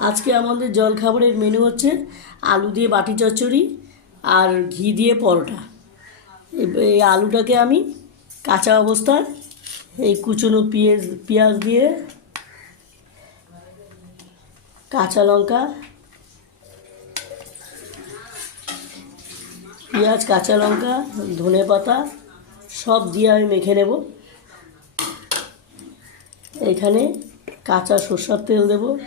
আজকে আমাদের জলখাবারের মেনু হচ্ছে আলু দিয়ে বাটি চচ্চড়ি আর ঘি দিয়ে পরোটা। এই- আলুটাকে আমি কাঁচা অবস্থায় এই কুচনো পেঁয়াজ পেঁয়াজ দিয়ে কাঁচা লঙ্কা, পেঁয়াজ, কাঁচা লঙ্কা, ধনে পাতা সব দিয়ে আমি মেখে নেব। এখানে কাঁচা সর্ষার তেল দেব।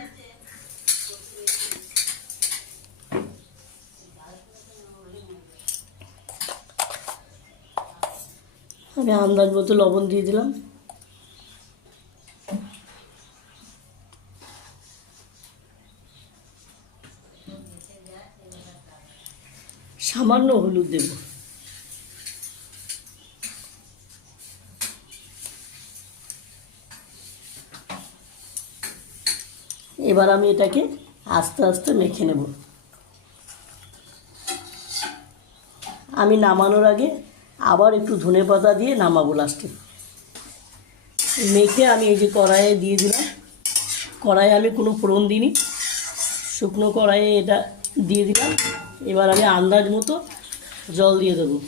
আমি আন্দাজ মতো লবণ দিয়ে দিলাম। সামান্য হলুদ দেব। এবার আমি এটাকে আস্তে আস্তে মেখে নেব। আমি নামানোর আগে আবার একটু ধনে পাতা দিয়ে নামাবো লাস্টে মেখে আমি এই যে কড়াইয়ে দিয়ে দিলাম। কড়াইয়ে আমি কোনো ফোড়ন দিইনি। শুকনো কড়াইয়ে এটা দিয়ে দিলাম। এবার আমি আন্দাজ মতো জল দিয়ে দেবো।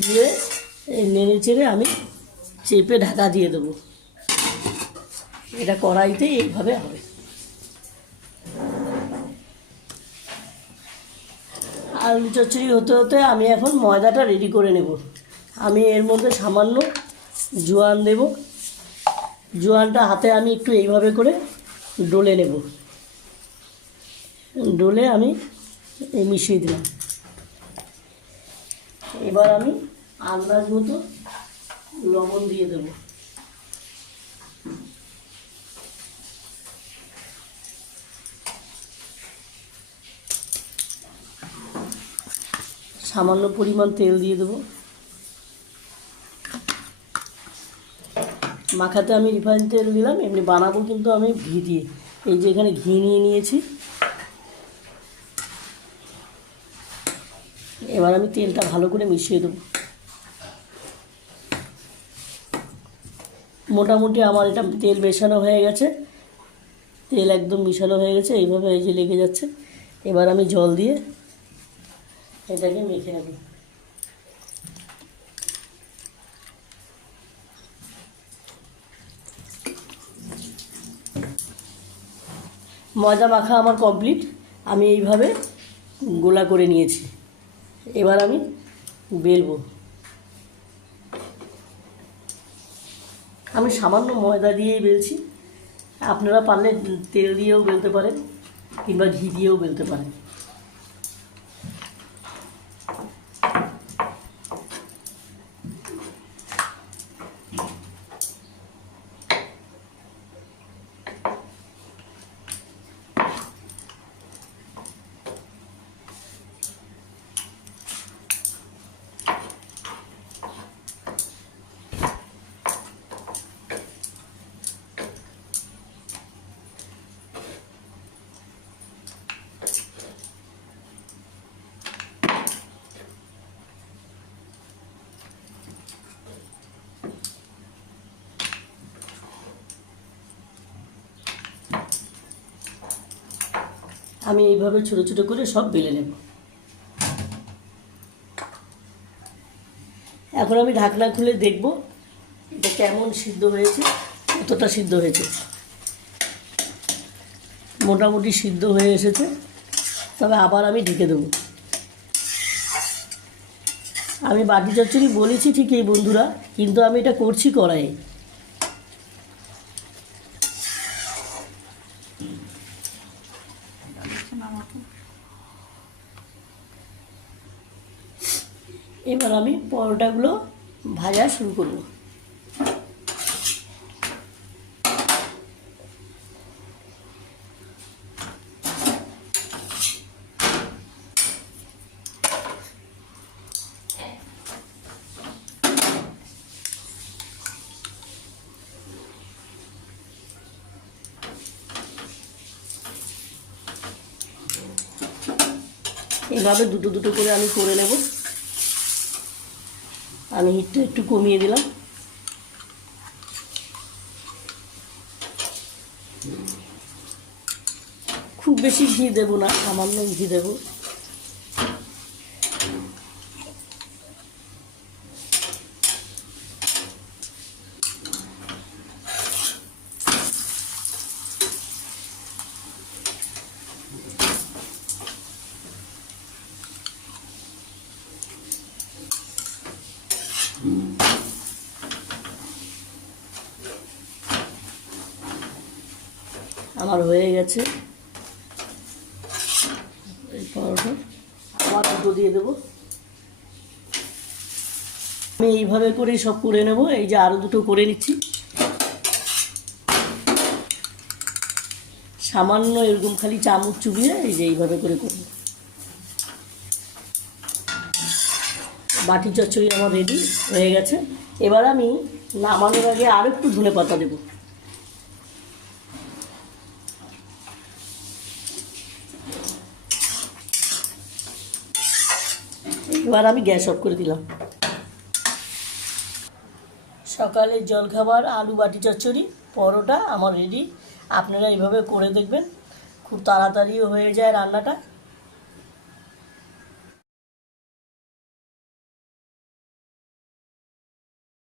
দিয়ে নেড়ে চেড়ে আমি চেপে ঢাকা দিয়ে দেবো। এটা কড়াইতে এইভাবে হবে। আলু চচ্চড়ি হতে হতে আমি এখন ময়দাটা রেডি করে নেব। আমি এর মধ্যে সামান্য জোয়ান দেব। জোয়ানটা হাতে আমি একটু এইভাবে করে ডলে নেব। ডলে আমি মিশিয়ে দিলাম। এবার আমি আন্দাজ মতো লবণ দিয়ে দেবো। সামান্য পরিমাণ তেল দিয়ে দেবো। মাখাতে আমি রিফাইন তেল দিলাম, এমনি বানাবো কিন্তু আমি ঘি দিয়ে। এই যে এখানে ঘি নিয়ে নিয়েছি। এবার আমি তেলটা ভালো করে মিশিয়ে দেবো। মোটামুটি আমার এটা তেল মেশানো হয়ে গেছে। তেল একদম মিশানো হয়ে গেছে, এইভাবে এই যে লেগে যাচ্ছে। এবার আমি জল দিয়ে এটাকে মেখে নেব। ময়দা মাখা আমার কমপ্লিট। আমি এইভাবে গোলা করে নিয়েছি। এবার আমি বেলবো। আমি সামান্য ময়দা দিয়েই বেলছি। আপনারা পারলে তেল দিয়েও বেলতে পারেন কিংবা ঘি দিয়েও বেলতে পারেন। আমি এইভাবে ছোট ছোট করে সব বেলে নেব। এখন আমি ঢাকনা খুলে দেখব এটা কেমন সিদ্ধ হয়েছে, কতটা সিদ্ধ হয়েছে। মোটামুটি সিদ্ধ হয়ে এসেছে, তবে আবার আমি ঢেকে দেবো। আমি বাটি চচ্চড়ি বলেছি ঠিকই বন্ধুরা, কিন্তু আমি এটা করছি কড়াইয়ে। এবার আমি পরোটাগুলো ভাজা শুরু করব। এভাবে দুটো দুটো করে আমি করে নেব। আমি হিটটা একটু কমিয়ে দিলাম। খুব বেশি ঘি দেবো না সামান্য ঘি দেবো। আমার হয়ে গেছে। এই পরোটা। আবার দুটো দিয়ে দেবো। আমি এইভাবে করে সব করে নেব। এই যে আরও দুটো করে নিচ্ছি। সামান্য এরকম খালি চামচ চুবিয়ে এই যে এইভাবে করে করব। বাটি চচ্চড়ি আমার রেডি হয়ে গেছে। এবার আমি নামানোর আগে আরও একটু ধনে পাতা দেবো। এবার আমি গ্যাস অফ করে দিলাম। সকালে জলখাবার, আলু বাটি চচ্চড়ি, পরোটা আমার রেডি আপনারা এইভাবে করে দেখবেন। খুব তাড়াতাড়িও হয়ে যায় রান্নাটা।